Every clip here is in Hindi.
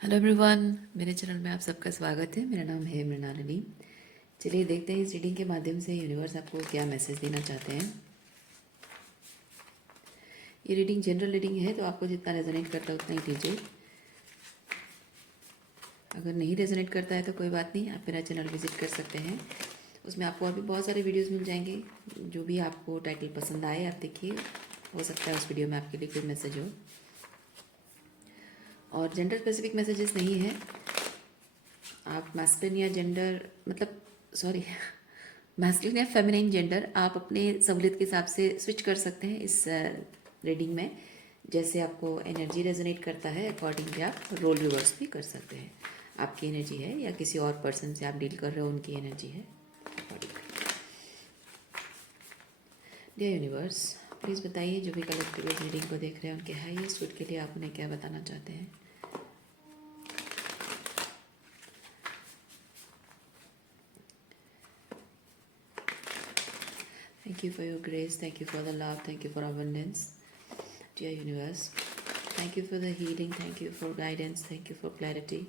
हेलो एवरीवन, मेरे चैनल में आप सबका स्वागत है। मेरा नाम है मृणालिनी। चलिए देखते हैं इस रीडिंग के माध्यम से यूनिवर्स आपको क्या मैसेज देना चाहते हैं। ये रीडिंग जनरल रीडिंग है, तो आपको जितना रेजोनेट करता है उतना ही लीजिए। अगर नहीं रेजोनेट करता है तो कोई बात नहीं, आप मेरा चैनल विजिट कर सकते हैं। उसमें आपको और भी बहुत सारे वीडियोज़ मिल जाएंगे। जो भी आपको टाइटल पसंद आए आप देखिए, हो सकता है उस वीडियो में आपके लिए कोई मैसेज हो। और जेंडर स्पेसिफिक मैसेजेस नहीं है। आप मैस्कुलिन या जेंडर मतलब सॉरी मैस्कुलिन या फेमिनिन जेंडर आप अपने सहूलियत के हिसाब से स्विच कर सकते हैं इस रीडिंग में। जैसे आपको एनर्जी रेजोनेट करता है अकॉर्डिंगली आप रोल रिवर्स भी कर सकते हैं। आपकी एनर्जी है या किसी और पर्सन से आप डील कर रहे हो उनकी एनर्जी है अकॉर्डिंग। डियर यूनिवर्स, प्लीज़ बताइए जो भी कलेक्टिव इस रीडिंग को देख रहे हैं उनके हाईएस्ट गुड के लिए आप उन्हें क्या बताना चाहते हैं। Thank you for your grace. Thank you for the love. Thank you for abundance. Dear universe, thank you for the healing. Thank you for guidance. Thank you for clarity.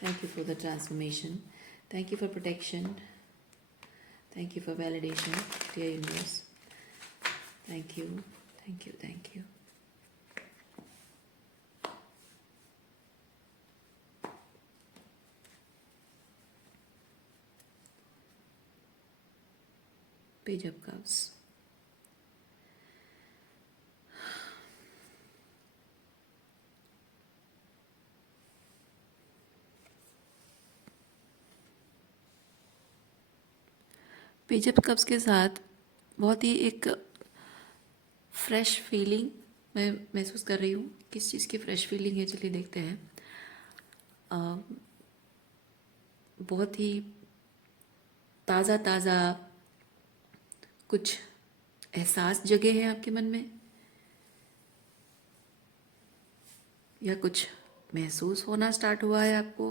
Thank you for the transformation. Thank you for protection. Thank you for validation. Dear universe, thank you. Thank you. Thank you. Page of Cups. Page of cups के साथ बहुत ही एक फ्रेश फीलिंग मैं महसूस कर रही हूँ। किस चीज़ की फ्रेश फीलिंग है, चलिए देखते हैं। बहुत ही ताज़ा ताज़ा कुछ एहसास जगे हैं आपके मन में, या कुछ महसूस होना स्टार्ट हुआ है आपको।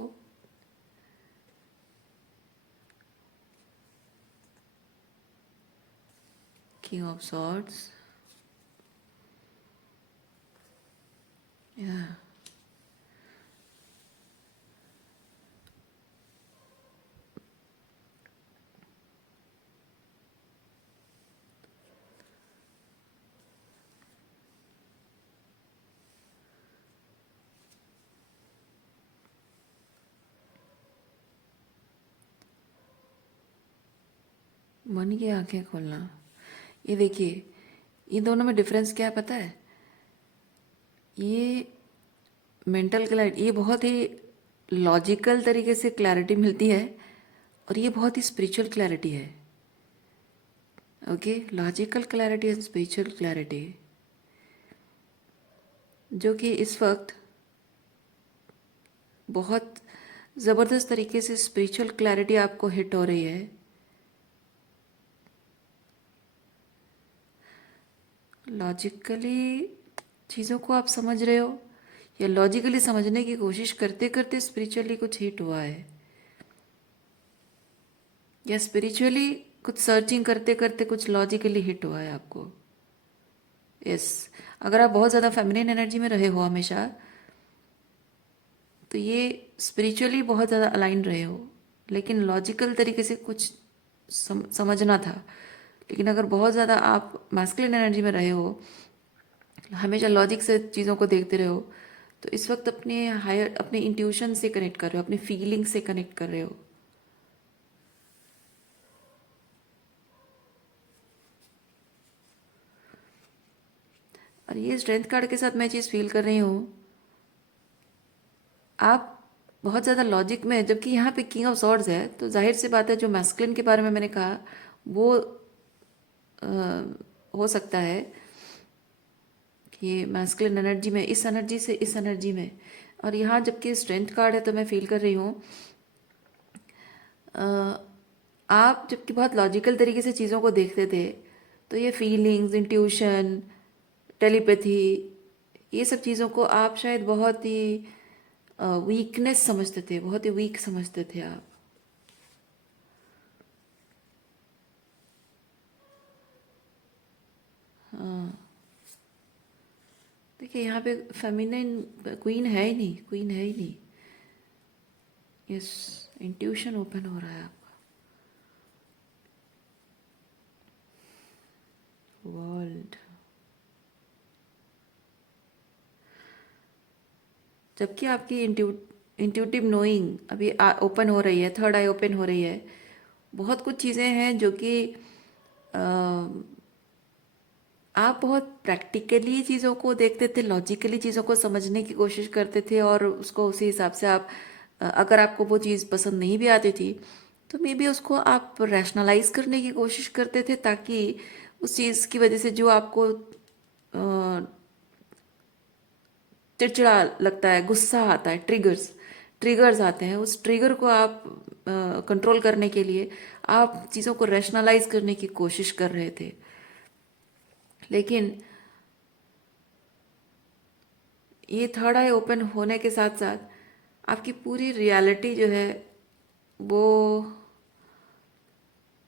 किंग ऑफ सॉर्ड्स, या मन की आंखें खोलना। ये देखिए, ये दोनों में डिफरेंस क्या है पता है? ये मेंटल क्लैरिटी, ये बहुत ही लॉजिकल तरीके से क्लैरिटी मिलती है, और ये बहुत ही स्पिरिचुअल क्लैरिटी है। Okay, logical clarity and spiritual clarity, जो कि इस वक्त बहुत ज़बरदस्त तरीके से स्पिरिचुअल क्लैरिटी आपको हिट हो रही है। लॉजिकली चीज़ों को आप समझ रहे हो, या लॉजिकली समझने की कोशिश करते करते स्पिरिचुअली कुछ हिट हुआ है, या स्पिरिचुअली कुछ सर्चिंग करते करते कुछ लॉजिकली हिट हुआ है आपको। यस, अगर आप बहुत ज़्यादा फेमिनिन एनर्जी में रहे हो हमेशा, तो ये स्पिरिचुअली बहुत ज़्यादा अलाइन रहे हो, लेकिन लॉजिकल तरीके से कुछ समझना था। लेकिन अगर बहुत ज़्यादा आप मैस्कुलिन एनर्जी में रहे हो, हमेशा लॉजिक से चीज़ों को देखते रहे हो, तो इस वक्त अपने हायर, अपने इंट्यूशन से कनेक्ट कर रहे हो, अपने फीलिंग से कनेक्ट कर रहे हो। और ये स्ट्रेंथ कार्ड के साथ मैं चीज़ फील कर रही हूँ, आप बहुत ज़्यादा लॉजिक में, जबकि यहाँ पे किंग ऑफ सॉर्ड्स है, तो जाहिर सी बात है जो मैस्कुलिन के बारे में मैंने कहा वो हो सकता है कि मैस्कुलिन एनर्जी में, इस एनर्जी से इस एनर्जी में। और यहाँ जबकि स्ट्रेंथ कार्ड है, तो मैं फील कर रही हूँ आप जबकि बहुत लॉजिकल तरीके से चीज़ों को देखते थे, तो ये फीलिंग्स, इंट्यूशन, टेलीपैथी, ये सब चीज़ों को आप शायद बहुत ही वीकनेस समझते थे, बहुत ही वीक समझते थे आप। देखिए, देखिए यहाँ पे फेमिनिन क्वीन है ही नहीं, क्वीन है ही नहीं। यस, इंट्यूशन ओपन हो रहा है आपका। वर्ल्ड, जबकि आपकी इंट्यूटिव नोइंग अभी ओपन हो रही है, थर्ड आई ओपन हो रही है। बहुत कुछ चीज़ें हैं जो कि आप बहुत प्रैक्टिकली चीज़ों को देखते थे, लॉजिकली चीज़ों को समझने की कोशिश करते थे और उसको उसी हिसाब से आप अगर आपको वो चीज़ पसंद नहीं भी आती थी तो मे बी उसको आप रैशनलाइज करने की कोशिश करते थे, ताकि उस चीज़ की वजह से जो आपको चिड़चिड़ा लगता है, गुस्सा आता है, ट्रिगर्स आते हैं, उस ट्रिगर को आप कंट्रोल करने के लिए आप चीज़ों को रैशनलाइज करने की कोशिश कर रहे थे। लेकिन ये थर्ड आई ओपन होने के साथ साथ आपकी पूरी रियलिटी जो है वो,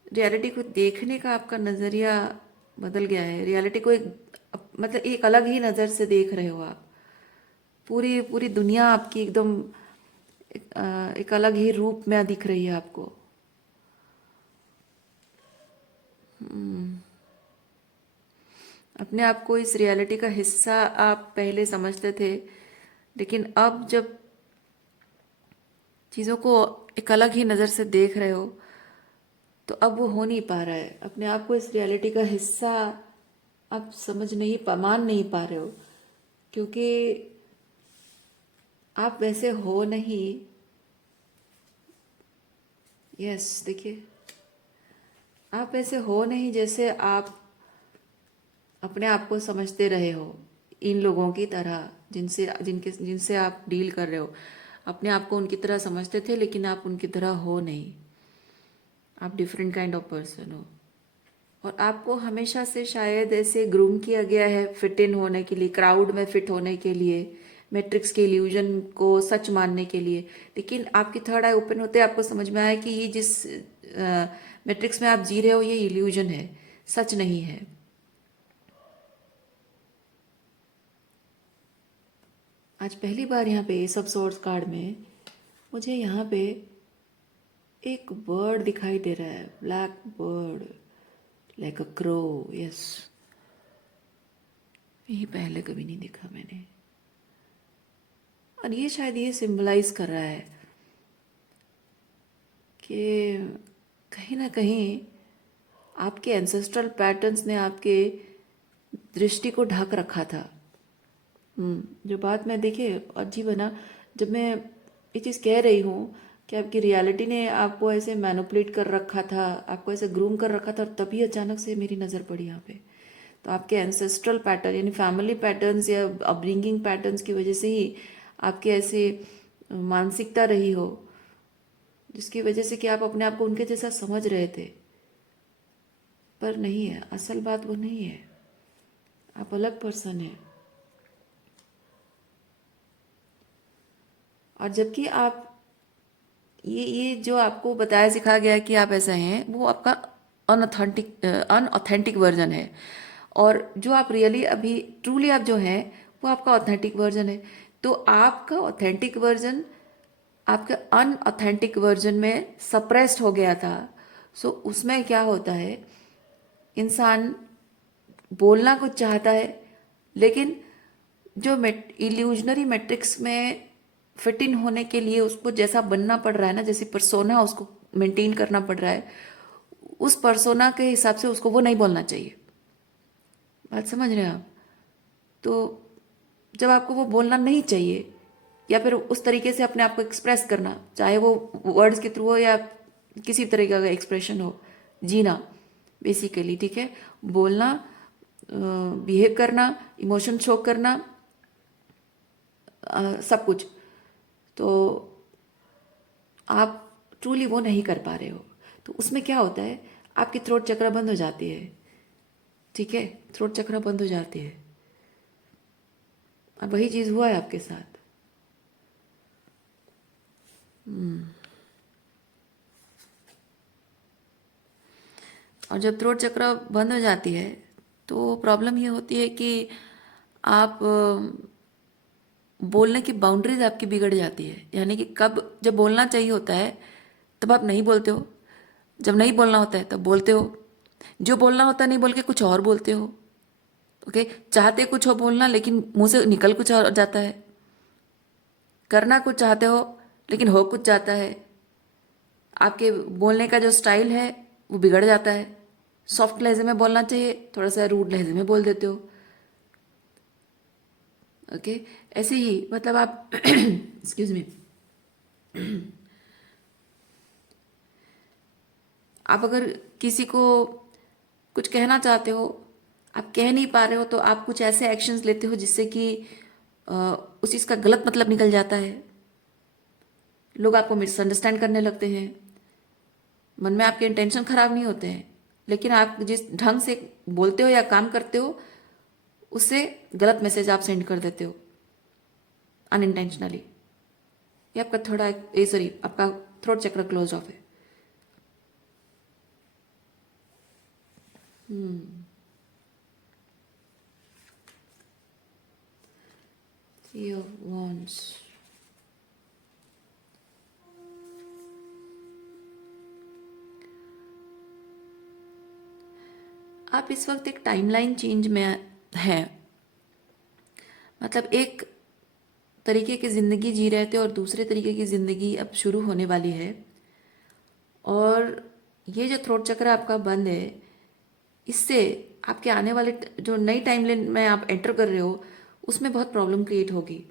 रियलिटी को देखने का आपका नज़रिया बदल गया है। रियलिटी को एक मतलब एक अलग ही नज़र से देख रहे हो आप। पूरी पूरी दुनिया आपकी एकदम एक अलग ही रूप में दिख रही है आपको। अपने आप को इस रियलिटी का हिस्सा आप पहले समझते थे, लेकिन अब जब चीज़ों को एक अलग ही नज़र से देख रहे हो तो अब वो हो नहीं पा रहा है। अपने आप को इस रियलिटी का हिस्सा आप समझ नहीं मान नहीं पा रहे हो, क्योंकि आप वैसे हो नहीं। यस, देखिए आप वैसे हो नहीं जैसे आप अपने आप को समझते रहे हो, इन लोगों की तरह जिनसे आप डील कर रहे हो। अपने आप को उनकी तरह समझते थे, लेकिन आप उनकी तरह हो नहीं। आप डिफरेंट काइंड ऑफ पर्सन हो। और आपको हमेशा से शायद ऐसे ग्रूम किया गया है फिट इन होने के लिए, क्राउड में फिट होने के लिए, मैट्रिक्स के इल्यूजन को सच मानने के लिए। लेकिन आपकी थर्ड आई ओपन होते आपको समझ में आया कि ये जिस मैट्रिक्स में आप जी रहे हो ये इल्यूजन है, सच नहीं है। आज पहली बार यहाँ पे सब सोर्स कार्ड में मुझे यहाँ पे एक बर्ड दिखाई दे रहा है, black bird like a crow. Yes, ये पहले कभी नहीं देखा मैंने। और ये शायद ये सिंबलाइज कर रहा है कि कहीं ना कहीं आपके एंसेस्ट्रल पैटर्न्स ने आपके दृष्टि को ढक रखा था। जो बात मैं देखिए अजीब है ना, जब मैं ये चीज़ कह रही हूँ कि आपकी रियलिटी ने आपको ऐसे मैनिपुलेट कर रखा था, आपको ऐसे ग्रूम कर रखा था, और तभी अचानक से मेरी नज़र पड़ी यहाँ पे। तो आपके एंसेस्ट्रल पैटर्न यानी फैमिली पैटर्न्स या अपब्रिंगिंग पैटर्न्स की वजह से ही आपके ऐसे मानसिकता रही हो, जिसकी वजह से कि आप अपने आप को उनके जैसा समझ रहे थे, पर नहीं है। असल बात वो नहीं है, आप अलग पर्सन है। और जबकि आप ये जो आपको बताया सिखाया गया है कि आप ऐसा हैं, वो आपका अनऑथेंटिक वर्जन है। और जो आप रियली अभी ट्रूली आप जो हैं वो आपका ऑथेंटिक वर्जन है। तो आपका ऑथेंटिक वर्जन आपके अनऑथेंटिक वर्जन में सप्रेस्ड हो गया था। सो उसमें क्या होता है, इंसान बोलना कुछ चाहता है, लेकिन जो इल्यूजनरी मैट्रिक्स में फिट इन होने के लिए उसको जैसा बनना पड़ रहा है ना, जैसी परसोना उसको मेंटेन करना पड़ रहा है, उस परसोना के हिसाब से उसको वो नहीं बोलना चाहिए। बात समझ रहे हैं आप? तो जब आपको वो बोलना नहीं चाहिए, या फिर उस तरीके से अपने आप को एक्सप्रेस करना, चाहे वो वर्ड्स के थ्रू हो या किसी तरीके का एक्सप्रेशन हो, जीना बेसिकली, ठीक है, बोलना, बिहेव करना, इमोशन शो करना, सब कुछ, तो आप ट्रूली वो नहीं कर पा रहे हो। तो उसमें क्या होता है, आपकी थ्रोट चक्र बंद हो जाती है। ठीक है, थ्रोट चक्र बंद हो जाती है। अब वही चीज़ हुआ है आपके साथ। और जब थ्रोट चक्र बंद हो जाती है तो प्रॉब्लम ये होती है कि आप बोलने की बाउंड्रीज आपकी बिगड़ जाती है, यानी कि कब जब बोलना चाहिए होता है तब आप नहीं बोलते हो, जब नहीं बोलना होता है तब बोलते हो, जो बोलना होता है नहीं बोल के कुछ और बोलते हो। ओके, चाहते कुछ हो बोलना लेकिन मुंह से निकल कुछ और जाता है, करना कुछ चाहते हो लेकिन हो कुछ जाता है, आपके बोलने का जो स्टाइल है वो बिगड़ जाता है। सॉफ्ट लहजे में बोलना चाहिए, थोड़ा सा रूड लहजे में बोल देते हो। ओके, ऐसे ही मतलब आप एक्सक्यूज मी, आप अगर किसी को कुछ कहना चाहते हो, आप कह नहीं पा रहे हो, तो आप कुछ ऐसे एक्शंस लेते हो जिससे कि अ, उस चीज़ का गलत मतलब निकल जाता है, लोग आपको मिसअंडरस्टैंड करने लगते हैं। मन में आपके इंटेंशन खराब नहीं होते हैं, लेकिन आप जिस ढंग से बोलते हो या काम करते हो उससे गलत मैसेज आप सेंड कर देते हो अनइंटेंशनली। ये आपका थोड़ा सॉरी, आपका थ्रोट चक्र क्लोज ऑफ है। Three of Wands. आप इस वक्त एक टाइमलाइन चेंज में हैं, मतलब एक तरीके की ज़िंदगी जी रहे थे और दूसरे तरीके की ज़िंदगी अब शुरू होने वाली है। और ये जो थ्रोट चक्र आपका बंद है, इससे आपके आने वाले जो नई टाइमलाइन में आप एंटर कर रहे हो उसमें बहुत प्रॉब्लम क्रिएट होगी।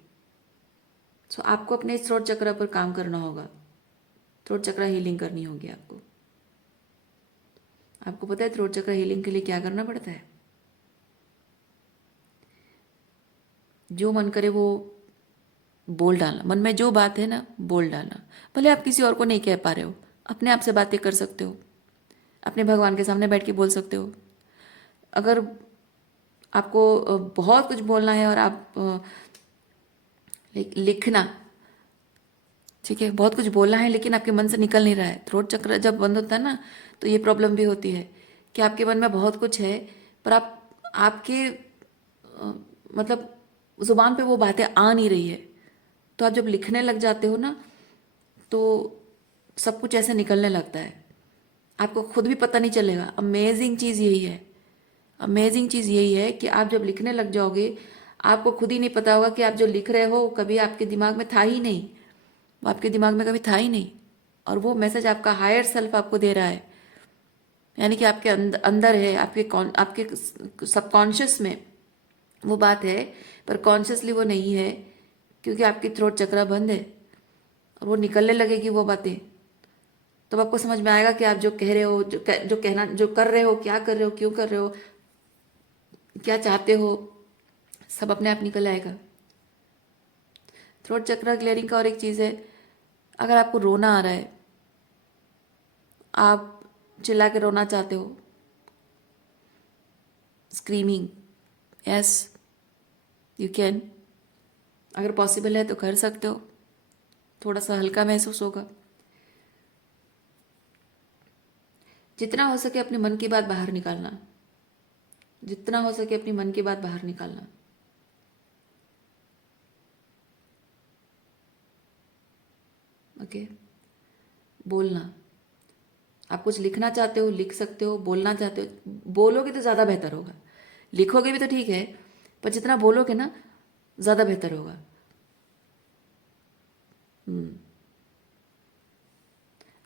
सो आपको अपने इस थ्रोट चक्र पर काम करना होगा, थ्रोट चक्र हीलिंग करनी होगी आपको। आपको पता है थ्रोट चक्र हीलिंग के लिए क्या करना पड़ता है? जो मन करे वो बोल डालना, मन में जो बात है ना बोल डालना। भले आप किसी और को नहीं कह पा रहे हो, अपने आप से बातें कर सकते हो, अपने भगवान के सामने बैठ के बोल सकते हो। अगर आपको बहुत कुछ बोलना है और आप लिखना, ठीक है, बहुत कुछ बोलना है लेकिन आपके मन से निकल नहीं रहा है, थ्रोट चक्र जब बंद होता है ना तो ये प्रॉब्लम भी होती है कि आपके मन में बहुत कुछ है पर आपके मतलब जुबान पे वो बातें आ नहीं रही है। तो आप जब लिखने लग जाते हो ना तो सब कुछ ऐसे निकलने लगता है, आपको खुद भी पता नहीं चलेगा। अमेजिंग चीज़ यही है, अमेजिंग चीज़ यही है कि आप जब लिखने लग जाओगे आपको खुद ही नहीं पता होगा कि आप जो लिख रहे हो कभी आपके दिमाग में था ही नहीं, वो आपके दिमाग में कभी था ही नहीं, और वो मैसेज आपका हायर सेल्फ आपको दे रहा है। यानी कि आपके अंदर है, आपके सबकॉन्शियस में वो बात है पर कॉन्शियसली वो नहीं है, क्योंकि आपकी थ्रोट चक्र बंद है और वो निकलने लगेगी वो बातें। तब आपको समझ में आएगा कि आप जो कह रहे हो, जो कहना, जो कर रहे हो, क्या कर रहे हो, क्यों कर रहे हो, क्या चाहते हो, सब अपने आप निकल आएगा। थ्रोट चक्र क्लियरिंग का और एक चीज़ है, अगर आपको रोना आ रहा है, आप चिल्ला के रोना चाहते हो, स्क्रीमिंग, यस यू कैन, अगर पॉसिबल है तो कर सकते हो, थोड़ा सा हल्का महसूस होगा। जितना हो सके अपने मन की बात बाहर निकालना, जितना हो सके अपनी मन की बात बाहर निकालना। ओके, बोलना, आप कुछ लिखना चाहते हो लिख सकते हो, बोलना चाहते हो बोलोगे तो ज़्यादा बेहतर होगा, लिखोगे भी तो ठीक है पर जितना बोलोगे ना ज़्यादा बेहतर होगा।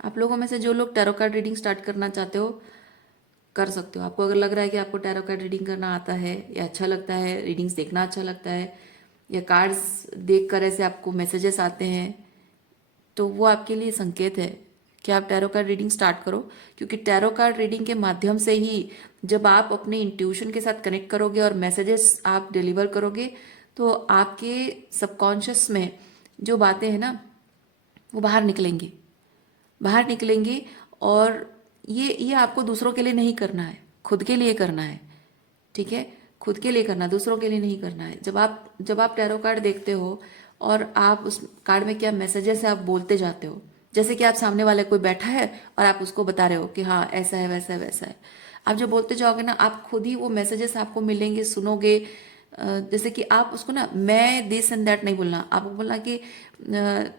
आप लोगों में से जो लोग टैरो कार्ड रीडिंग स्टार्ट करना चाहते हो कर सकते हो। आपको अगर लग रहा है कि आपको टैरो कार्ड रीडिंग करना आता है या अच्छा लगता है, रीडिंग्स देखना अच्छा लगता है, या कार्ड्स देख कर ऐसे आपको मैसेजेस आते हैं, तो वो आपके लिए संकेत है कि आप टैरो कार्ड रीडिंग स्टार्ट करो। क्योंकि टैरो कार्ड रीडिंग के माध्यम से ही जब आप अपने इंट्यूशन के साथ कनेक्ट करोगे और मैसेजेस आप डिलीवर करोगे तो आपके सबकॉन्शियस में जो बातें हैं ना वो बाहर निकलेंगी, बाहर निकलेंगी। और ये आपको दूसरों के लिए नहीं करना है, खुद के लिए करना है, ठीक है, खुद के लिए करना, दूसरों के लिए नहीं करना है। जब आप टैरो कार्ड देखते हो और आप उस कार्ड में क्या मैसेजेस है आप बोलते जाते हो, जैसे कि आप सामने वाले कोई बैठा है और आप उसको बता रहे हो कि हाँ ऐसा है वैसा है वैसा है, आप जो बोलते जाओगे ना आप खुद ही वो मैसेजेस आपको मिलेंगे, सुनोगे, जैसे कि आप उसको ना मैं दिस एंड दैट नहीं बोलना, आपको बोलना कि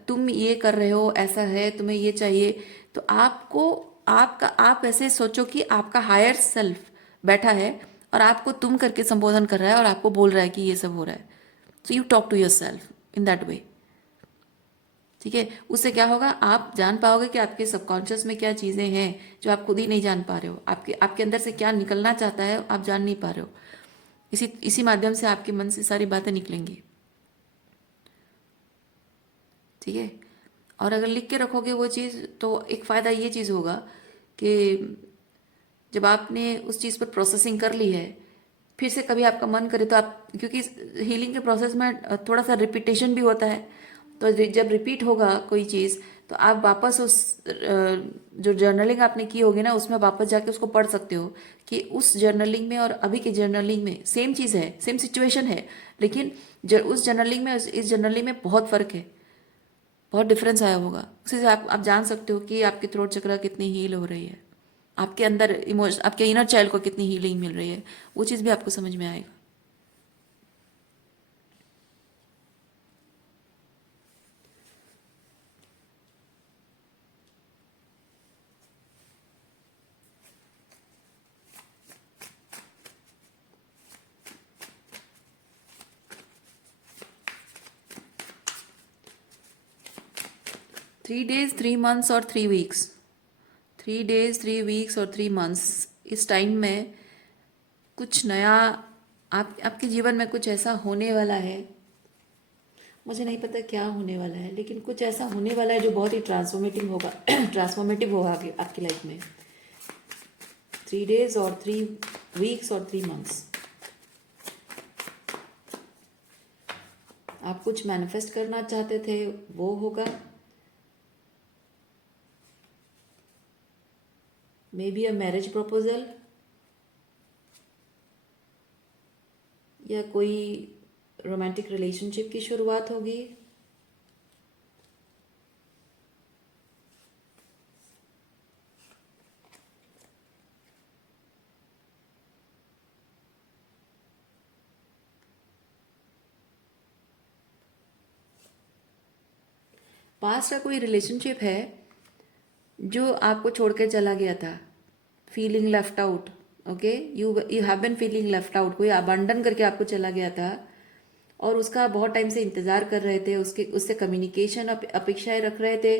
तुम ये कर रहे हो, ऐसा है, तुम्हें ये चाहिए। तो आपको आपका आप ऐसे सोचो कि आपका हायर सेल्फ बैठा है और आपको तुम करके संबोधन कर रहा है और आपको बोल रहा है कि ये सब हो रहा है। So you talk to yourself in that way. ठीक है, उससे क्या होगा, आप जान पाओगे कि आपके सबकॉन्शियस में क्या चीज़ें हैं जो आप खुद ही नहीं जान पा रहे हो, आपके आपके अंदर से क्या निकलना चाहता है आप जान नहीं पा रहे हो। इसी इसी माध्यम से आपके मन से सारी बातें निकलेंगी। ठीक है, और अगर लिख के रखोगे वो चीज़ तो एक फ़ायदा ये चीज़ होगा कि जब आपने उस चीज़ पर प्रोसेसिंग कर ली है, फिर से कभी आपका मन करे तो आप, क्योंकि हीलिंग के प्रोसेस में थोड़ा सा रिपीटेशन भी होता है, तो जब रिपीट होगा कोई चीज़ तो आप वापस उस जो जर्नलिंग आपने की होगी ना उसमें वापस जाके उसको पढ़ सकते हो कि उस जर्नलिंग में और अभी के जर्नलिंग में सेम चीज़ है, सेम सिचुएशन है, लेकिन उस जर्नलिंग में इस जर्नलिंग में बहुत फ़र्क है, बहुत डिफरेंस आया होगा। उसी से आप जान सकते हो कि आपकी थ्रोट चक्र कितनी हील हो रही है, आपके अंदर इमोशन, आपके इनर चाइल्ड को कितनी हीलिंग मिल रही है, वो चीज़ भी आपको समझ में आएगा। 3 days 3 months और 3 weeks, 3 days 3 weeks और 3 months, इस टाइम में कुछ नया आपके जीवन में कुछ ऐसा होने वाला है। मुझे नहीं पता क्या होने वाला है, लेकिन कुछ ऐसा होने वाला है जो बहुत ही ट्रांसफॉर्मेटिव होगा ट्रांसफॉर्मेटिव होगा आपकी लाइफ में। 3 days और 3 weeks और 3 months, आप कुछ मैनिफेस्ट करना चाहते थे वो होगा। May be a marriage proposal, या कोई रोमांटिक रिलेशनशिप की शुरुआत होगी। पास्ट का कोई रिलेशनशिप है जो आपको छोड़ कर चला गया था, feeling left out. Okay, you you have been feeling left out, कोई अबंडन करके आपको चला गया था और उसका बहुत टाइम से इंतज़ार कर रहे थे, उसके उससे कम्युनिकेशन अपेक्षाएं रख रहे थे,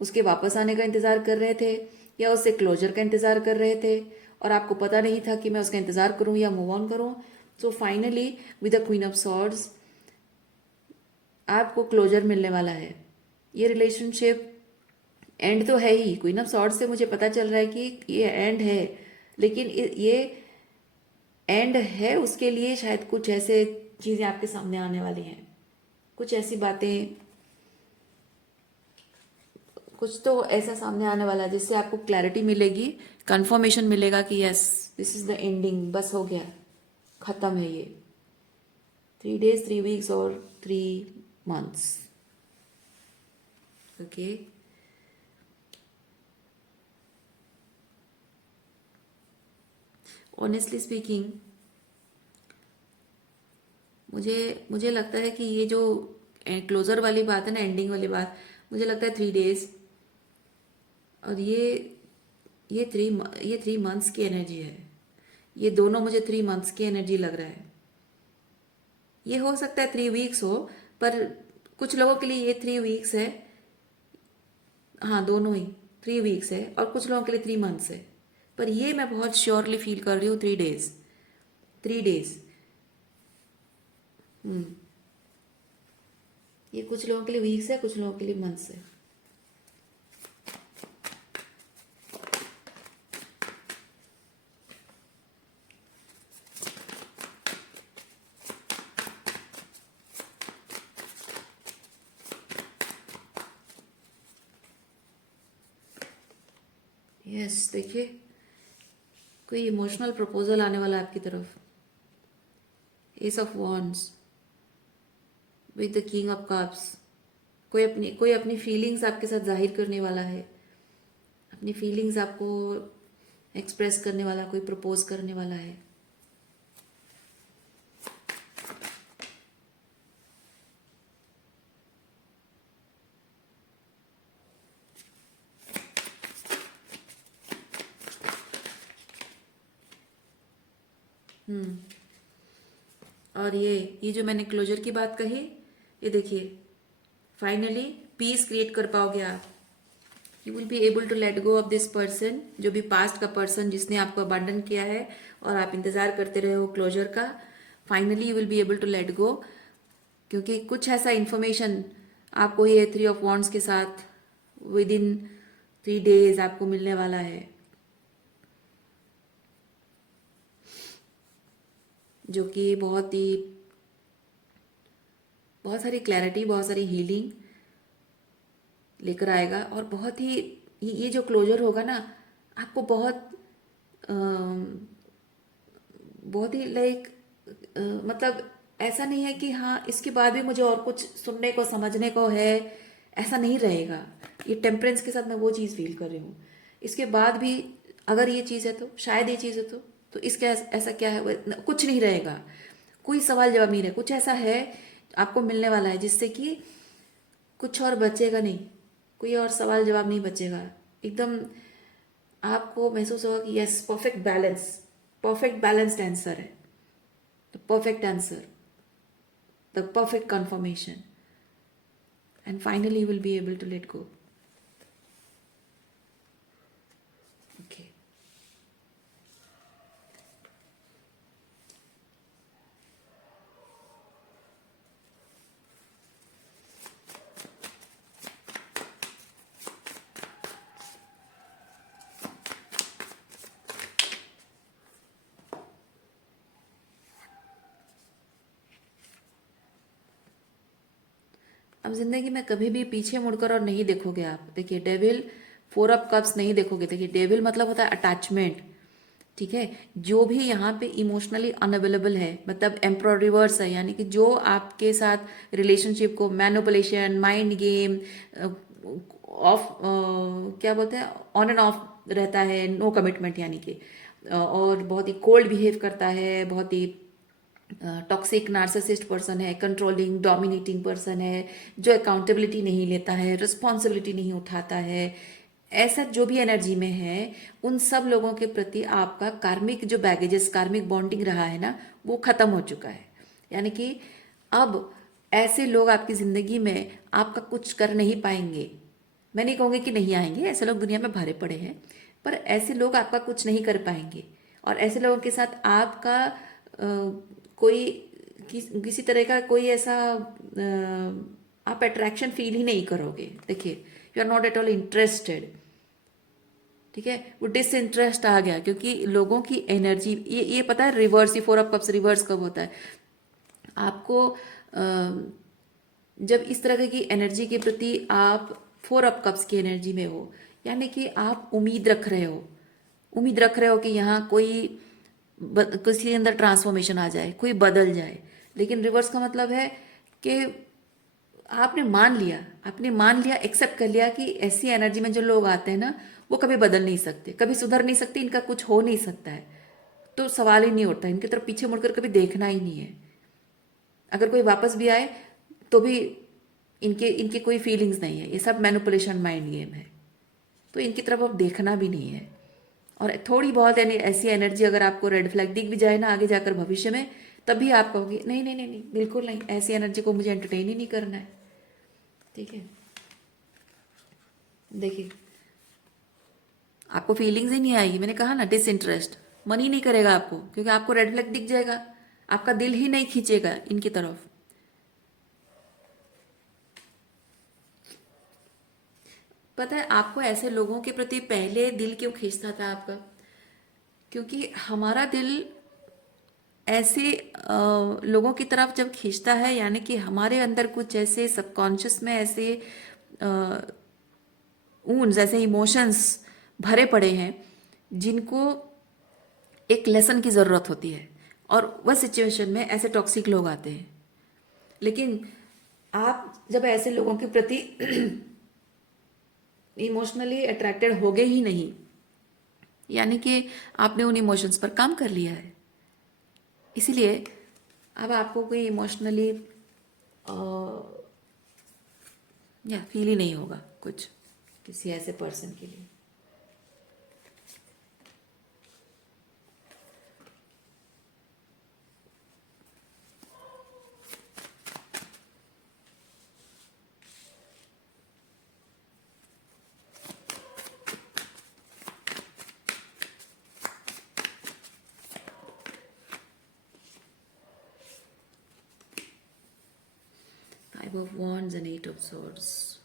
उसके वापस आने का इंतज़ार कर रहे थे या उससे क्लोजर का इंतज़ार कर रहे थे, और आपको पता नहीं था कि मैं उसका इंतज़ार करूं या मूव ऑन करूं। So finally with the queen of swords आपको क्लोजर मिलने वाला है। ये रिलेशनशिप एंड तो है ही, क्वीन ऑफ सॉर्ड्स से मुझे पता चल रहा है कि ये एंड है, लेकिन ये एंड है उसके लिए शायद कुछ ऐसे चीज़ें आपके सामने आने वाली हैं, कुछ ऐसी बातें, कुछ तो ऐसा सामने आने वाला है जिससे आपको क्लैरिटी मिलेगी, कंफर्मेशन मिलेगा कि yes this is the ending, बस हो गया, खत्म है ये। 3 days 3 weeks और 3 months। ओके, ऑनेस्टली स्पीकिंग मुझे मुझे लगता है कि ये जो क्लोजर वाली बात है ना, एंडिंग वाली बात, मुझे लगता है 3 days और ये 3 months की एनर्जी है। ये दोनों मुझे 3 months की एनर्जी लग रहा है। ये हो सकता है 3 weeks हो, पर कुछ लोगों के लिए ये 3 weeks है। हाँ, दोनों ही 3 weeks है और कुछ लोगों के लिए 3 months है, पर ये मैं बहुत श्योरली फील कर रही हूँ 3 days। 3 days, ये कुछ लोगों के लिए वीक्स है, कुछ लोगों के लिए मंथ्स है। यस, देखिए कोई इमोशनल प्रपोजल आने वाला है आपकी तरफ। S of wands with the king of cups, कोई अपनी फीलिंग्स आपके साथ जाहिर करने वाला है, अपनी फीलिंग्स आपको एक्सप्रेस करने वाला, कोई प्रपोज करने वाला है। हम्म। और ये जो मैंने क्लोजर की बात कही, ये देखिए फाइनली पीस क्रिएट कर पाओगे आप। You will be able to let go of this person, जो भी पास्ट का पर्सन जिसने आपको अबांडन किया है और आप इंतजार करते रहे हो क्लोजर का। Finally you will be able to let go, क्योंकि कुछ ऐसा इंफॉर्मेशन आपको ये 3 ऑफ वॉन्ड्स के साथ विद इन 3 days आपको मिलने वाला है, जो कि बहुत सारी क्लैरिटी, बहुत सारी हीलिंग लेकर आएगा। और बहुत ही ये जो क्लोजर होगा ना, आपको बहुत ही लाइक मतलब ऐसा नहीं है कि हाँ इसके बाद भी मुझे और कुछ सुनने को समझने को है, ऐसा नहीं रहेगा। ये टेम्परेंस के साथ मैं वो चीज़ फील कर रही हूँ। इसके बाद भी अगर ये चीज़ है तो शायद ये चीज़ है तो इसका ऐसा क्या है, कुछ नहीं रहेगा, कोई सवाल जवाब नहीं रहेगा। कुछ ऐसा है आपको मिलने वाला है जिससे कि कुछ और बचेगा नहीं, कोई और सवाल जवाब नहीं बचेगा। एकदम आपको महसूस होगा कि यस, परफेक्ट बैलेंस्ड आंसर है, the perfect answer, the perfect confirmation, and finally you will be able to let go. Okay. अब जिंदगी में कभी भी पीछे मुड़कर और नहीं देखोगे आप। देखिए डेविल 4 ऑफ कप्स नहीं देखोगे। देखिए डेविल मतलब होता है अटैचमेंट, ठीक है। जो भी यहाँ पे इमोशनली अनअवेलेबल है, मतलब एम्प्रॉर रिवर्स है, यानी कि जो आपके साथ रिलेशनशिप को मैनिपुलेशन, माइंड गेम, ऑफ क्या बोलते हैं, ऑन एंड ऑफ रहता है, नो कमिटमेंट यानी कि, और बहुत ही कोल्ड बिहेव करता है, बहुत ही टॉक्सिक नार्सिसिस्ट पर्सन है, कंट्रोलिंग डोमिनेटिंग पर्सन है, जो अकाउंटेबिलिटी नहीं लेता है, रिस्पॉन्सिबिलिटी नहीं उठाता है, ऐसा जो भी एनर्जी में है, उन सब लोगों के प्रति आपका कार्मिक जो बैगेजेस, कार्मिक बॉन्डिंग रहा है ना, वो खत्म हो चुका है। यानी कि अब ऐसे लोग आपकी जिंदगी में आपका कुछ कर नहीं पाएंगे। मैं नहीं कहूँगी कि नहीं आएंगे, ऐसे लोग दुनिया में भरे पड़े हैं, पर ऐसे लोग आपका कुछ नहीं कर पाएंगे। और ऐसे लोगों के साथ आपका कोई किसी तरह का कोई ऐसा आप अट्रैक्शन फील ही नहीं करोगे। देखिए you are not at all interested, ठीक है। वो डिसइंटरेस्ट आ गया, क्योंकि लोगों की एनर्जी, ये पता है रिवर्स, ये 4 ऑफ कप्स रिवर्स कब होता है? आपको जब इस तरह की एनर्जी के प्रति आप 4 ऑफ कप्स की एनर्जी में हो, यानी कि आप उम्मीद रख रहे हो कि यहाँ किसी के अंदर ट्रांसफॉर्मेशन आ जाए, कोई बदल जाए। लेकिन रिवर्स का मतलब है कि आपने मान लिया, एक्सेप्ट कर लिया कि ऐसी एनर्जी में जो लोग आते हैं ना, वो कभी बदल नहीं सकते, कभी सुधर नहीं सकते, इनका कुछ हो नहीं सकता है। तो सवाल ही नहीं उठता, इनकी तरफ पीछे मुड़कर कभी देखना ही नहीं है। अगर कोई वापस भी आए तो भी इनके इनके कोई फीलिंग्स नहीं है, ये सब मैनिपुलेशन माइंड गेम है। तो इनकी तरफ अब देखना भी नहीं है। और थोड़ी बहुत यानी ऐसी एनर्जी अगर आपको रेड फ्लैग दिख भी जाए ना आगे जाकर भविष्य में, तभी आप कहोगे नहीं नहीं नहीं नहीं, बिल्कुल नहीं, ऐसी एनर्जी को मुझे एंटरटेन ही नहीं करना है, ठीक है। देखिए आपको फीलिंग्स ही नहीं आएगी, मैंने कहा ना, डिसइंटरेस्ट, मन ही नहीं करेगा आपको, क्योंकि आपको रेड फ्लैग दिख जाएगा, आपका दिल ही नहीं खींचेगा इनकी तरफ। पता है आपको ऐसे लोगों के प्रति पहले दिल क्यों खींचता था आपका? क्योंकि हमारा दिल ऐसे लोगों की तरफ जब खींचता है, यानी कि हमारे अंदर कुछ ऐसे सबकॉन्शियस में ऐसे ऊन्स, ऐसे इमोशंस भरे पड़े हैं जिनको एक लेसन की ज़रूरत होती है, और वह सिचुएशन में ऐसे टॉक्सिक लोग आते हैं। लेकिन आप जब ऐसे लोगों के प्रति इमोशनली अट्रैक्टेड होगे ही नहीं, यानी कि आपने उन इमोशंस पर काम कर लिया है। इसीलिए अब आपको कोई इमोशनली या फील ही नहीं होगा कुछ किसी ऐसे पर्सन के लिए। Five of wands and eight of swords.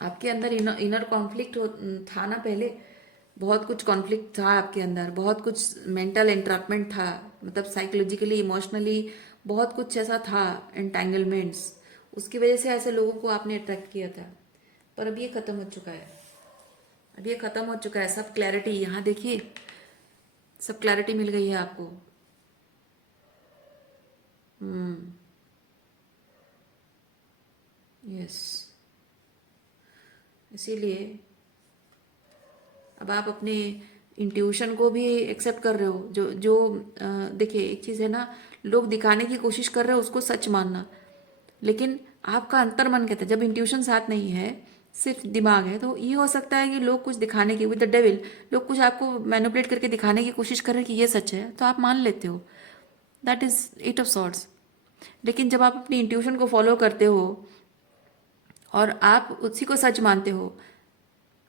आपके अंदर इनर कॉन्फ्लिक्ट था ना पहले, बहुत कुछ कॉन्फ्लिक्ट था आपके अंदर, बहुत कुछ मेंटल एंट्रैपमेंट था, मतलब साइकोलॉजिकली इमोशनली बहुत कुछ ऐसा था, एंटेंगलमेंट्स, उसकी वजह से ऐसे लोगों को आपने अट्रैक्ट किया था। पर अब ये खत्म हो चुका है, अब ये खत्म हो चुका है, सब क्लैरिटी, यहाँ देखिए सब क्लैरिटी मिल गई है आपको। यस, इसीलिए अब आप अपने इंट्यूशन को भी एक्सेप्ट कर रहे हो। जो जो देखिए एक चीज़ है ना, लोग दिखाने की कोशिश कर रहे हो उसको सच मानना, लेकिन आपका अंतर मन कहता है, जब इंट्यूशन साथ नहीं है, सिर्फ दिमाग है, तो ये हो सकता है कि लोग कुछ दिखाने की, विद द डेविल, लोग कुछ आपको मैनिपुलेट करके दिखाने की कोशिश कर रहे हैं कि ये सच है, तो आप मान लेते हो। That is eight of swords. लेकिन जब आप अपनी इंट्यूशन को फॉलो करते हो और आप उसी को सच मानते हो,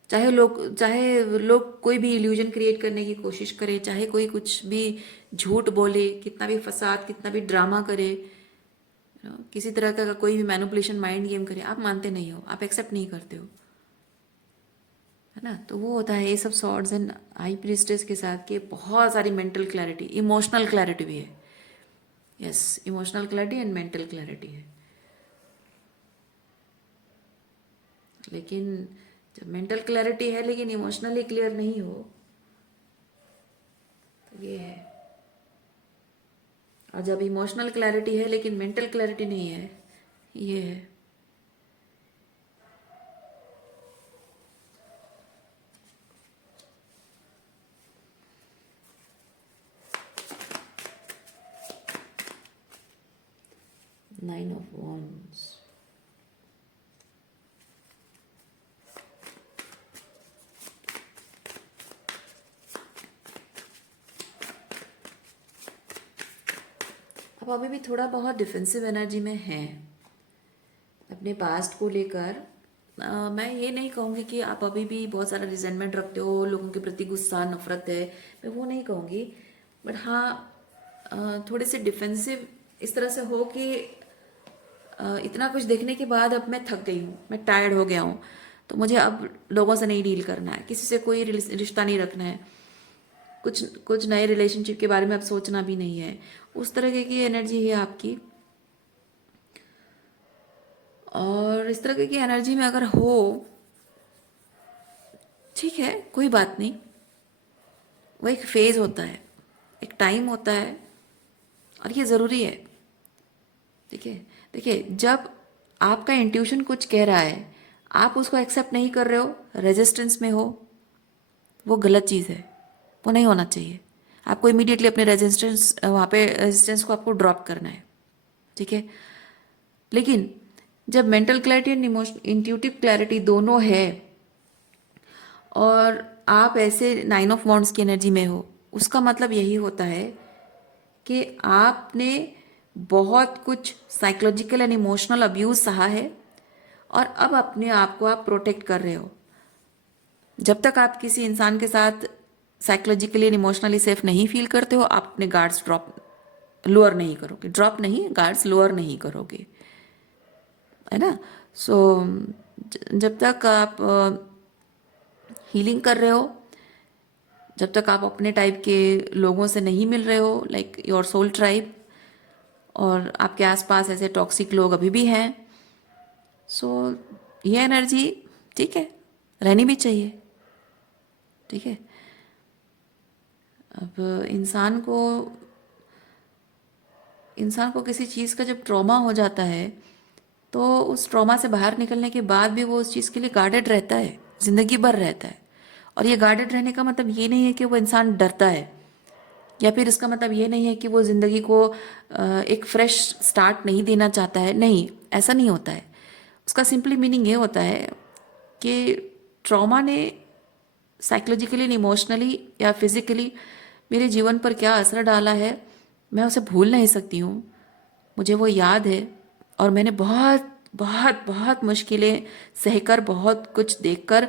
चाहे लोग कोई भी इल्यूजन क्रिएट करने की कोशिश करे, चाहे कोई कुछ भी झूठ बोले, कितना भी फसाद, कितना भी ड्रामा करे, किसी तरह का कोई भी मैनिपुलेशन माइंड गेम करे, आप मानते नहीं हो, आप एक्सेप्ट नहीं करते हो, है ना। तो वो होता है ये सब सॉर्ड्स एंड हाई प्रीस्टेस के साथ के बहुत सारी मेंटल क्लैरिटी, इमोशनल क्लैरिटी भी है। Yes, emotional clarity and mental clarity है। लेकिन जब मेंटल क्लैरिटी है लेकिन इमोशनली क्लियर नहीं हो, तो ये है। और जब इमोशनल क्लैरिटी है लेकिन मेंटल क्लैरिटी नहीं है, ये है। Nine of wands. अब अभी भी थोड़ा बहुत डिफेंसिव एनर्जी में हैं अपने पास्ट को लेकर। मैं ये नहीं कहूँगी कि आप अभी भी बहुत सारा रिजेंटमेंट रखते हो, लोगों के प्रति गुस्सा नफरत है, मैं वो नहीं कहूँगी। बट हाँ, थोड़े से डिफेंसिव इस तरह से हो कि इतना कुछ देखने के बाद अब मैं थक गई हूँ, मैं टायर्ड हो गया हूँ, तो मुझे अब लोगों से नहीं डील करना है, किसी से कोई रिश्ता नहीं रखना है, कुछ कुछ नए रिलेशनशिप के बारे में अब सोचना भी नहीं है। उस तरह की एनर्जी है आपकी। और इस तरह की एनर्जी में अगर हो, ठीक है, कोई बात नहीं, वो एक फेज होता है, एक टाइम होता है, और ये ज़रूरी है। ठीक है, देखिए जब आपका इंट्यूशन कुछ कह रहा है, आप उसको एक्सेप्ट नहीं कर रहे हो, रेजिस्टेंस में हो, वो गलत चीज़ है, वो नहीं होना चाहिए। आपको इमीडिएटली अपने रेजिस्टेंस, वहाँ पे रेजिस्टेंस को आपको ड्रॉप करना है। ठीक है, लेकिन जब mental clarity and emotion intuitive clarity दोनों है, और आप ऐसे नाइन ऑफ वॉन्ड्स की एनर्जी में हो, उसका मतलब यही होता है कि आपने बहुत कुछ साइकोलॉजिकल एंड इमोशनल अब्यूज सहा है, और अब अपने आप को आप प्रोटेक्ट कर रहे हो। जब तक आप किसी इंसान के साथ साइकोलॉजिकली एंड इमोशनली सेफ नहीं फील करते हो, आप अपने गार्ड्स लोअर नहीं करोगे, ड्रॉप नहीं, गार्ड्स लोअर नहीं करोगे, है ना। सो जब तक आप हीलिंग कर रहे हो, जब तक आप अपने टाइप के लोगों से नहीं मिल रहे हो, लाइक योर सोल ट्राइब, और आपके आसपास ऐसे टॉक्सिक लोग अभी भी हैं, सो ये एनर्जी ठीक है, रहनी भी चाहिए। ठीक है, अब इंसान को किसी चीज़ का जब ट्रॉमा हो जाता है, तो उस ट्रॉमा से बाहर निकलने के बाद भी वो उस चीज़ के लिए गार्डेड रहता है, ज़िंदगी भर रहता है। और ये गार्डेड रहने का मतलब ये नहीं है कि वो इंसान डरता है, या फिर इसका मतलब ये नहीं है कि वो ज़िंदगी को एक फ्रेश स्टार्ट नहीं देना चाहता है, नहीं, ऐसा नहीं होता है। उसका सिंपली मीनिंग ये होता है कि ट्रॉमा ने साइकोलॉजिकली, इमोशनली या फिजिकली मेरे जीवन पर क्या असर डाला है, मैं उसे भूल नहीं सकती हूँ। मुझे वो याद है, और मैंने बहुत बहुत बहुत मुश्किलें सहकर, बहुत कुछ देखकर,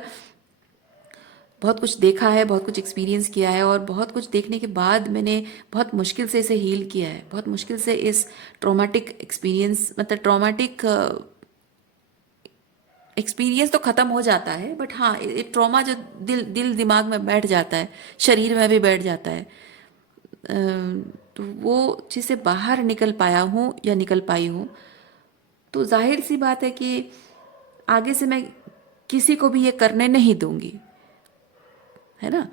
बहुत कुछ देखा है, बहुत कुछ एक्सपीरियंस किया है, और बहुत कुछ देखने के बाद मैंने बहुत मुश्किल से इसे हील किया है, बहुत मुश्किल से इस ट्रॉमेटिक एक्सपीरियंस, मतलब ट्रॉमेटिक एक्सपीरियंस तो ख़त्म हो जाता है, बट हाँ, ट्रॉमा जो दिल दिल दिमाग में बैठ जाता है, शरीर में भी बैठ जाता है, तो वो चीज़ से बाहर निकल पाया हूँ या निकल पाई हूँ, तो जाहिर सी बात है कि आगे से मैं किसी को भी ये करने नहीं दूंगी, है ना।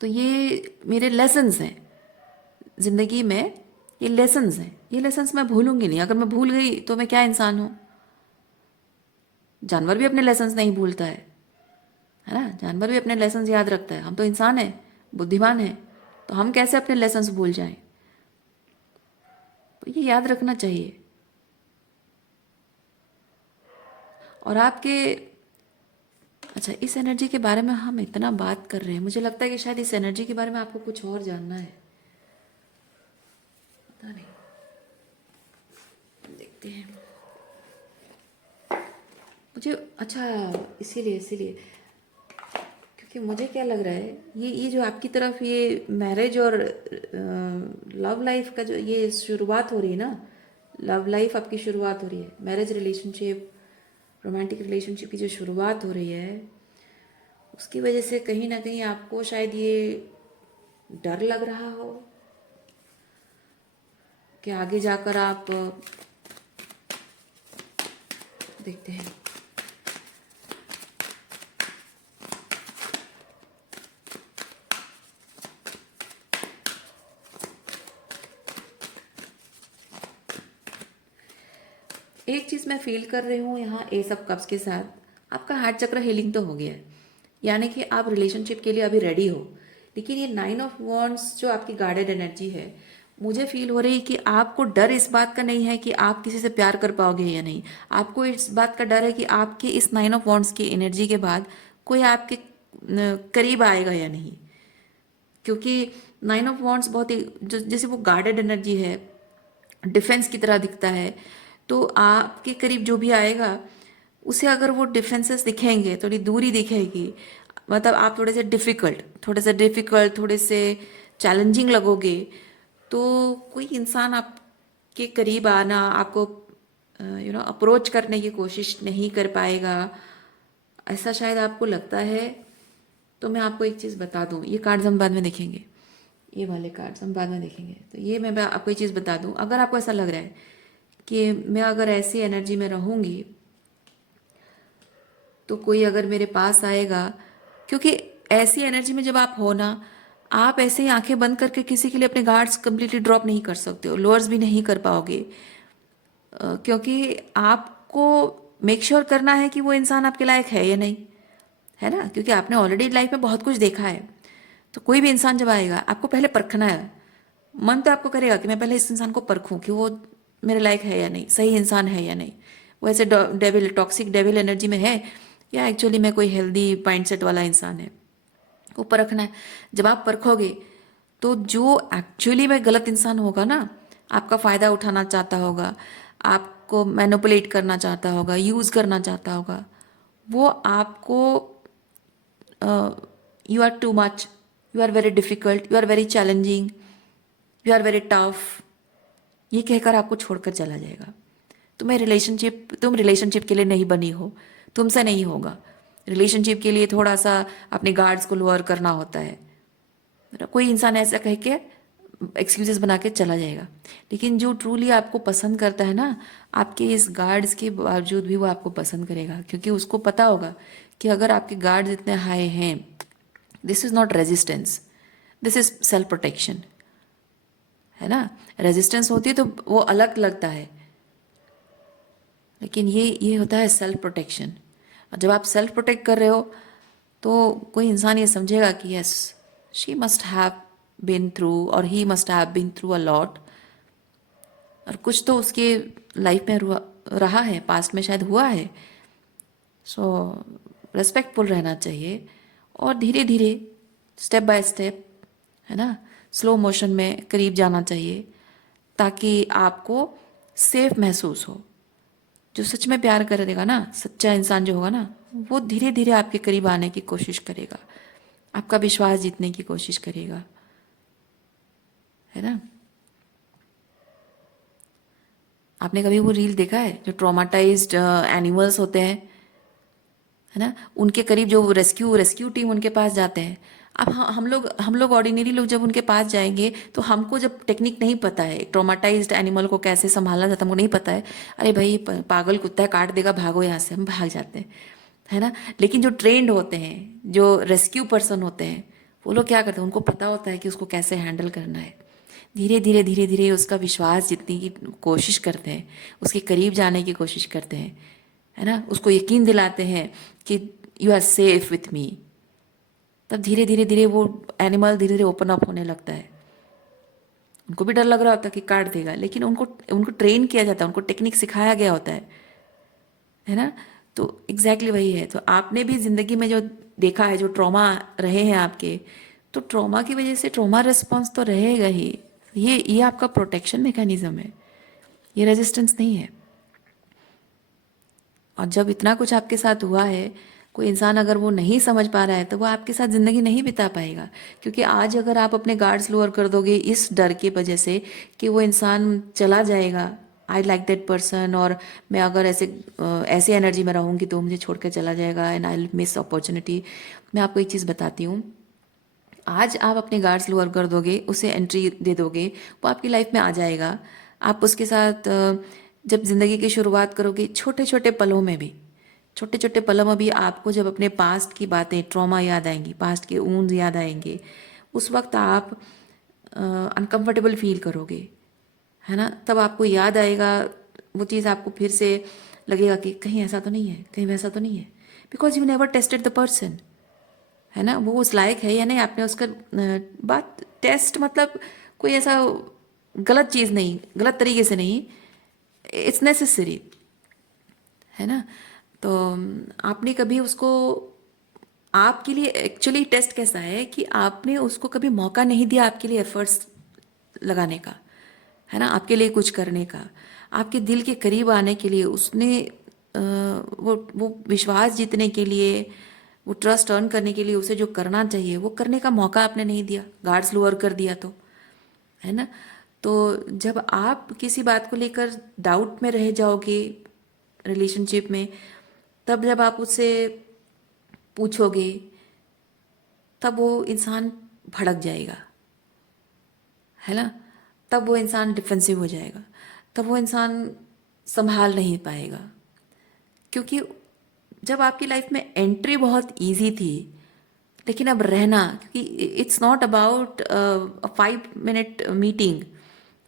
तो ये मेरे लेसन्स हैं ज़िंदगी में, ये लेसन्स हैं, ये लेसन्स मैं भूलूंगी नहीं। अगर मैं भूल गई तो मैं क्या इंसान हूँ। जानवर भी अपने लेसन्स नहीं भूलता है ना, जानवर भी अपने लेसन्स याद रखता है। हम तो इंसान हैं, बुद्धिमान हैं, तो हम कैसे अपने लेसन्स भूल जाएं। तो ये याद रखना चाहिए। और आपके, अच्छा, इस एनर्जी के बारे में हम इतना बात कर रहे हैं, मुझे लगता है कि शायद इस एनर्जी के बारे में आपको कुछ और जानना है, पता नहीं, देखते हैं। मुझे, अच्छा, इसीलिए इसीलिए क्योंकि मुझे क्या लग रहा है, ये जो आपकी तरफ ये मैरिज और लव लाइफ का जो ये शुरुआत हो रही है ना, लव लाइफ आपकी शुरुआत हो रही है, मैरिज रिलेशनशिप, रोमांटिक रिलेशनशिप की जो शुरुआत हो रही है, उसकी वजह से कहीं ना कहीं आपको शायद ये डर लग रहा हो कि आगे जाकर आप, देखते हैं, एक चीज़ मैं फील कर रही हूँ यहाँ एस ऑफ कप्स के साथ, आपका हार्ट चक्र हीलिंग तो हो गया है, यानी कि आप रिलेशनशिप के लिए अभी रेडी हो। लेकिन ये 9 ऑफ वॉन्ड्स जो आपकी गार्डेड एनर्जी है, मुझे फील हो रही है कि आपको डर इस बात का नहीं है कि आप किसी से प्यार कर पाओगे या नहीं। आपको इस बात का डर है कि आपके इस 9 ऑफ वॉन्ड्स की एनर्जी के बाद कोई आपके करीब आएगा या नहीं। क्योंकि 9 ऑफ वॉन्ड्स बहुत ही, जो जैसे वो गार्डेड एनर्जी है, डिफेंस की तरह दिखता है, तो आपके करीब जो भी आएगा उसे अगर वो डिफेंसेस दिखेंगे, थोड़ी दूरी दिखेगी, मतलब आप थोड़े से डिफिकल्ट, थोड़े से चैलेंजिंग लगोगे, तो कोई इंसान आपके करीब आना, आपको अप्रोच करने की कोशिश नहीं कर पाएगा, ऐसा शायद आपको लगता है। तो मैं आपको एक चीज़ बता दूं, ये कार्ड्स हम बाद में देखेंगे, ये वाले कार्ड्स हम बाद में देखेंगे, तो ये मैं आपको एक चीज़ बता दूं, अगर आपको ऐसा लग रहा है कि मैं अगर ऐसी एनर्जी में रहूँगी तो कोई अगर मेरे पास आएगा, क्योंकि ऐसी एनर्जी में जब आप हो ना, आप ऐसे ही आंखें बंद करके किसी के लिए अपने गार्ड्स कंप्लीटली ड्रॉप नहीं कर सकते हो, लोअर्स भी नहीं कर पाओगे, क्योंकि आपको मेक श्योर करना है कि वो इंसान आपके लायक है या नहीं, है ना। क्योंकि आपने ऑलरेडी लाइफ में बहुत कुछ देखा है, तो कोई भी इंसान जब आएगा आपको पहले परखना है। मन तो आपको करेगा कि मैं पहले इस इंसान को परखूं कि वो मेरे लायक है या नहीं, सही इंसान है या नहीं, वो ऐसे डेविल, टॉक्सिक डेविल एनर्जी में है या एक्चुअली में कोई हेल्दी माइंडसेट वाला इंसान है, वो परखना है। जब आप परखोगे तो जो एक्चुअली में गलत इंसान होगा ना, आपका फ़ायदा उठाना चाहता होगा, आपको मैनिपुलेट करना चाहता होगा, यूज़ करना चाहता होगा, वो आपको you are too much, you are very difficult, you are very challenging, you are very tough, ये कहकर आपको छोड़कर चला जाएगा। तुम रिलेशनशिप के लिए नहीं बनी हो, तुमसे नहीं होगा। रिलेशनशिप के लिए थोड़ा सा अपने गार्ड्स को लोअर करना होता है। कोई इंसान ऐसा कह के एक्सक्यूजेस बना के चला जाएगा, लेकिन जो ट्रूली आपको पसंद करता है ना, आपके इस गार्ड्स के बावजूद भी वो आपको पसंद करेगा, क्योंकि उसको पता होगा कि अगर आपके गार्ड्स इतने हाई हैं, this is not resistance, this is self protection, है ना। रेजिस्टेंस होती है तो वो अलग लगता है, लेकिन ये होता है सेल्फ प्रोटेक्शन। और जब आप सेल्फ प्रोटेक्ट कर रहे हो तो कोई इंसान ये समझेगा कि yes, she must have been through और he must have been through a lot, और कुछ तो उसके लाइफ में रहा है, पास्ट में शायद हुआ है। सो रेस्पेक्टफुल रहना चाहिए और धीरे धीरे, स्टेप बाय स्टेप, है ना, स्लो मोशन में करीब जाना चाहिए, ताकि आपको सेफ महसूस हो। जो सच में प्यार करेगा ना, सच्चा इंसान जो होगा ना, वो धीरे धीरे आपके करीब आने की कोशिश करेगा, आपका विश्वास जीतने की कोशिश करेगा, है ना। आपने कभी वो रील देखा है जो ट्रॉमाटाइज्ड एनिमल्स होते हैं, है ना, उनके करीब जो रेस्क्यू रेस्क्यू टीम उनके पास जाते हैं। अब हम लोग ऑर्डिनरी लोग जब उनके पास जाएंगे तो हमको जब टेक्निक नहीं पता है ट्रॉमाटाइज्ड एनिमल को कैसे संभालना जाता है, हमको नहीं पता है, अरे भाई पागल कुत्ता है काट देगा, भागो यहाँ से, हम भाग जाते हैं, है ना। लेकिन जो ट्रेंड होते हैं, जो रेस्क्यू पर्सन होते हैं, वो लोग क्या करते हैं, उनको पता होता है कि उसको कैसे हैंडल करना है। धीरे धीरे उसका विश्वास जीतने की कोशिश करते हैं, उसके करीब जाने की कोशिश करते हैं, है ना, उसको यकीन दिलाते हैं कि you are safe with me. तब धीरे धीरे वो एनिमल धीरे धीरे ओपन अप होने लगता है। उनको भी डर लग रहा होता है कि काट देगा, लेकिन उनको उनको ट्रेन किया जाता है, उनको टेक्निक सिखाया गया होता है ना। तो एग्जैक्टली वही है। तो आपने भी ज़िंदगी में जो देखा है, जो ट्रॉमा रहे हैं आपके, तो ट्रॉमा की वजह से ट्रॉमा रिस्पॉन्स तो रहेगा ही। ये आपका प्रोटेक्शन मैकेनिज्म है, ये रेजिस्टेंस नहीं है। और जब इतना कुछ आपके साथ हुआ है, कोई इंसान अगर वो नहीं समझ पा रहा है तो वो आपके साथ ज़िंदगी नहीं बिता पाएगा। क्योंकि आज अगर आप अपने गार्ड्स लोअर कर दोगे इस डर की वजह से कि वो इंसान चला जाएगा, आई लाइक दैट पर्सन, और मैं अगर ऐसे एनर्जी में रहूँगी तो मुझे छोड़ कर चला जाएगा and I will miss opportunity. मैं आपको एक चीज़ बताती हूँ, आज आप अपने गार्ड्स लोअर कर दोगे, उसे एंट्री दे दोगे, वो आपकी लाइफ में आ जाएगा। आप उसके साथ जब ज़िंदगी की शुरुआत करोगे, छोटे छोटे पलों में भी, छोटे छोटे पलों में भी आपको जब अपने पास्ट की बातें, ट्रॉमा याद आएंगी, पास्ट के वूंड्स याद आएंगे, उस वक्त आप अनकंफर्टेबल फील करोगे, है ना। तब आपको याद आएगा वो चीज़, आपको फिर से लगेगा कि कहीं ऐसा तो नहीं है, कहीं वैसा तो नहीं है, because you never tested the person, है ना। वो उस लायक है या नहीं, आपने उसका बात टेस्ट, मतलब कोई ऐसा गलत चीज़ नहीं, गलत तरीके से नहीं, इट्स नेसेसरी, है ना। तो आपने कभी उसको, आपके लिए एक्चुअली टेस्ट कैसा है कि आपने उसको कभी मौका नहीं दिया आपके लिए एफर्ट्स लगाने का, है ना, आपके लिए कुछ करने का, आपके दिल के करीब आने के लिए, उसने वो विश्वास जीतने के लिए, वो ट्रस्ट अर्न करने के लिए उसे जो करना चाहिए वो करने का मौका आपने नहीं दिया, गार्ड्स लोअर कर दिया तो, है ना। तो जब आप किसी बात को लेकर डाउट में रह जाओगे रिलेशनशिप में, तब जब आप उससे पूछोगे, तब वो इंसान भड़क जाएगा, है ना। तब वो इंसान डिफेंसिव हो जाएगा, तब वो इंसान संभाल नहीं पाएगा। क्योंकि जब आपकी लाइफ में एंट्री बहुत इजी थी, लेकिन अब रहना, क्योंकि it's not about 5 minute meeting,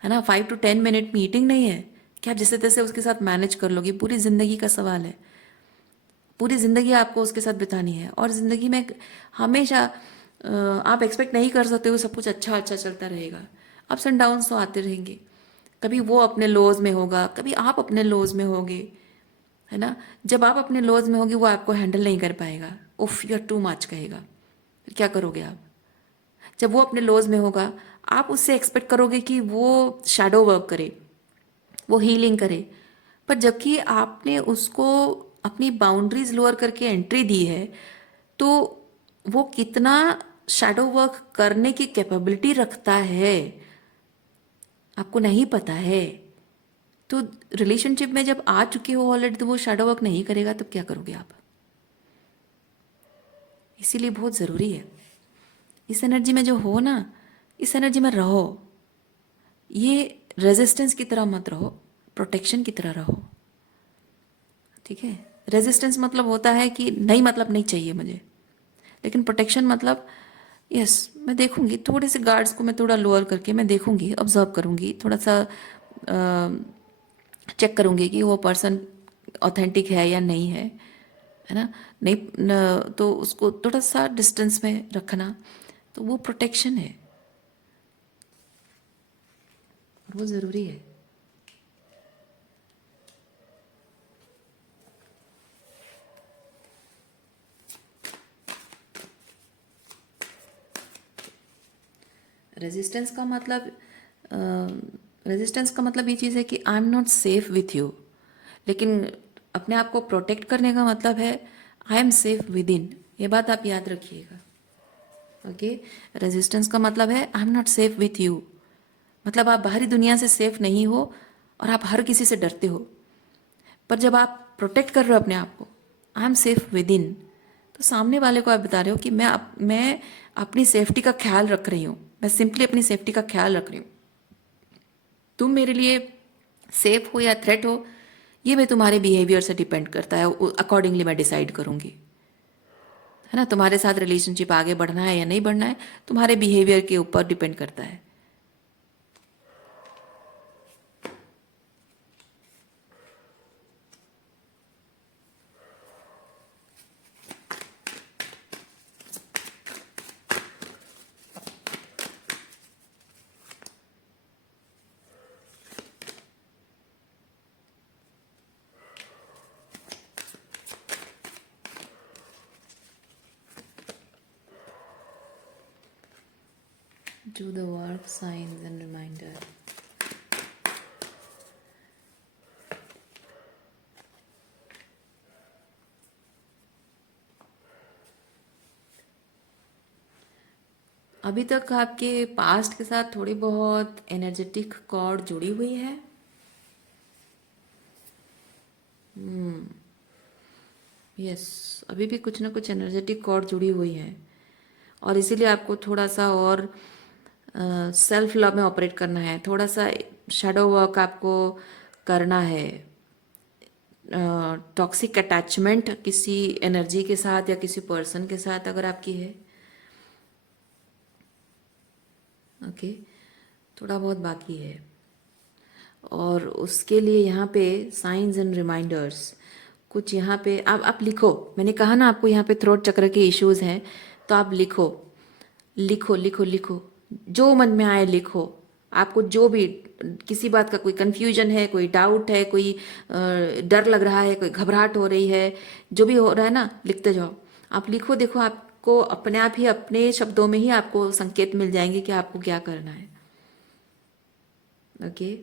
है ना, 5 to 10 मिनट मीटिंग नहीं है कि आप जैसे तैसे उसके साथ मैनेज कर लोगे, पूरी ज़िंदगी का सवाल है। पूरी ज़िंदगी आपको उसके साथ बितानी है, और ज़िंदगी में हमेशा आप एक्सपेक्ट नहीं कर सकते हो सब कुछ अच्छा अच्छा चलता रहेगा। अप्स एंड डाउन्स तो आते रहेंगे, कभी वो अपने लोज में होगा, कभी आप अपने लोज में होगे, है ना। जब आप अपने लोज में होगी वो आपको हैंडल नहीं कर पाएगा, उफ यू आर टू मच कहेगा, फिर क्या करोगे आप। जब वो अपने लोज में होगा, आप उससे एक्सपेक्ट करोगे कि वो शैडो वर्क करे, वो हीलिंग करे, पर जबकि आपने उसको अपनी बाउंड्रीज लोअर करके एंट्री दी है, तो वो कितना शैडो वर्क करने की कैपेबिलिटी रखता है आपको नहीं पता है। तो रिलेशनशिप में जब आ चुके हो ऑलरेडी, तो वो शैडो वर्क नहीं करेगा, तो क्या करोगे आप। इसीलिए बहुत ज़रूरी है इस एनर्जी में जो हो ना, इस एनर्जी में रहो। ये रेजिस्टेंस की तरह मत रहो, प्रोटेक्शन की तरह रहो, ठीक है। रेजिस्टेंस मतलब होता है कि नहीं, मतलब नहीं चाहिए मुझे, लेकिन प्रोटेक्शन मतलब यस मैं देखूंगी, थोड़े से गार्ड्स को मैं थोड़ा लोअर करके मैं देखूंगी, ऑब्जर्व करूंगी, थोड़ा सा चेक करूंगी कि वो पर्सन ऑथेंटिक है या नहीं है ना। नहीं तो उसको थोड़ा सा डिस्टेंस में रखना, तो वो प्रोटेक्शन है, वो ज़रूरी है। रेजिस्टेंस का मतलब रेजिस्टेंस का मतलब ये चीज़ है कि I am not safe with you, लेकिन अपने आप को प्रोटेक्ट करने का मतलब है I am safe with in, ये बात आप याद रखिएगा। ओके, रेजिस्टेंस का मतलब है I am not safe with you, मतलब आप बाहरी दुनिया से सेफ नहीं हो और आप हर किसी से डरते हो। पर जब आप प्रोटेक्ट कर रहे हो अपने आप को, I am safe with in, तो सामने वाले को आप बता रहे हो कि मैं अपनी सेफ्टी का ख्याल रख रही हूँ, मैं सिंपली अपनी सेफ्टी का ख्याल रख रही हूँ। तुम मेरे लिए सेफ हो या थ्रेट हो, ये मैं तुम्हारे बिहेवियर से डिपेंड करता है, अकॉर्डिंगली मैं डिसाइड करूँगी, है ना। तुम्हारे साथ रिलेशनशिप आगे बढ़ना है या नहीं बढ़ना है, तुम्हारे बिहेवियर के ऊपर डिपेंड करता है। Do the work, signs and reminder. अभी तक आपके पास्ट के साथ थोड़ी बहुत एनर्जेटिक कॉर्ड जुड़ी हुई है। यस, अभी भी कुछ ना कुछ एनर्जेटिक कॉर्ड जुड़ी हुई है, और इसीलिए आपको थोड़ा सा और सेल्फ लव में ऑपरेट करना है, थोड़ा सा शैडो वर्क आपको करना है। टॉक्सिक अटैचमेंट किसी एनर्जी के साथ या किसी पर्सन के साथ अगर आपकी है, ओके, थोड़ा बहुत बाकी है। और उसके लिए यहाँ पे साइंस एंड रिमाइंडर्स कुछ यहाँ पे आप लिखो। मैंने कहा ना आपको यहाँ पे थ्रोट चक्र के इश्यूज हैं, तो आप लिखो लिखो लिखो लिखो, जो मन में आए लिखो। आपको जो भी किसी बात का कोई कंफ्यूजन है, कोई डाउट है, कोई डर लग रहा है, कोई घबराहट हो रही है, जो भी हो रहा है ना, लिखते जाओ। आप लिखो, देखो आपको अपने आप ही अपने शब्दों में ही आपको संकेत मिल जाएंगे कि आपको क्या करना है। ओके,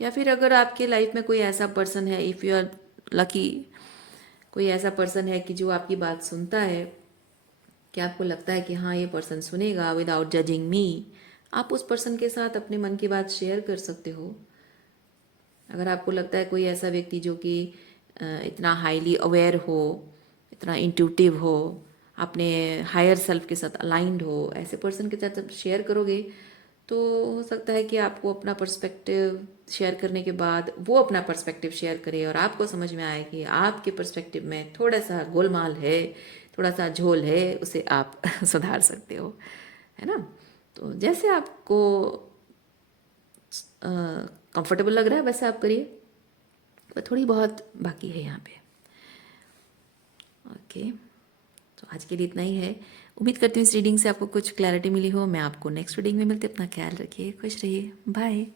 या फिर अगर आपके लाइफ में कोई ऐसा पर्सन है, इफ़ यू आर लकी, कोई ऐसा पर्सन है कि जो आपकी बात सुनता है, कि आपको लगता है कि हाँ ये पर्सन सुनेगा विदाउट जजिंग मी, आप उस पर्सन के साथ अपने मन की बात शेयर कर सकते हो। अगर आपको लगता है कोई ऐसा व्यक्ति जो कि इतना हाईली अवेयर हो, इतना इंट्यूटिव हो, अपने हायर सेल्फ के साथ अलाइंड हो, ऐसे पर्सन के साथ शेयर करोगे तो हो सकता है कि आपको अपना पर्सपेक्टिव शेयर करने के बाद वो अपना पर्सपेक्टिव शेयर करे और आपको समझ में आए कि आपके पर्सपेक्टिव में थोड़ा सा गोलमाल है, थोड़ा सा झोल है, उसे आप सुधार सकते हो, है ना। तो जैसे आपको कंफर्टेबल लग रहा है वैसे आप करिए, पर थोड़ी बहुत बाकी है यहाँ पे। ओके, तो आज के लिए इतना ही है। उम्मीद करती हूँ इस रीडिंग से आपको कुछ क्लैरिटी मिली हो। मैं आपको नेक्स्ट रीडिंग में मिलते, अपना ख्याल रखिए, खुश रहिए, बाय।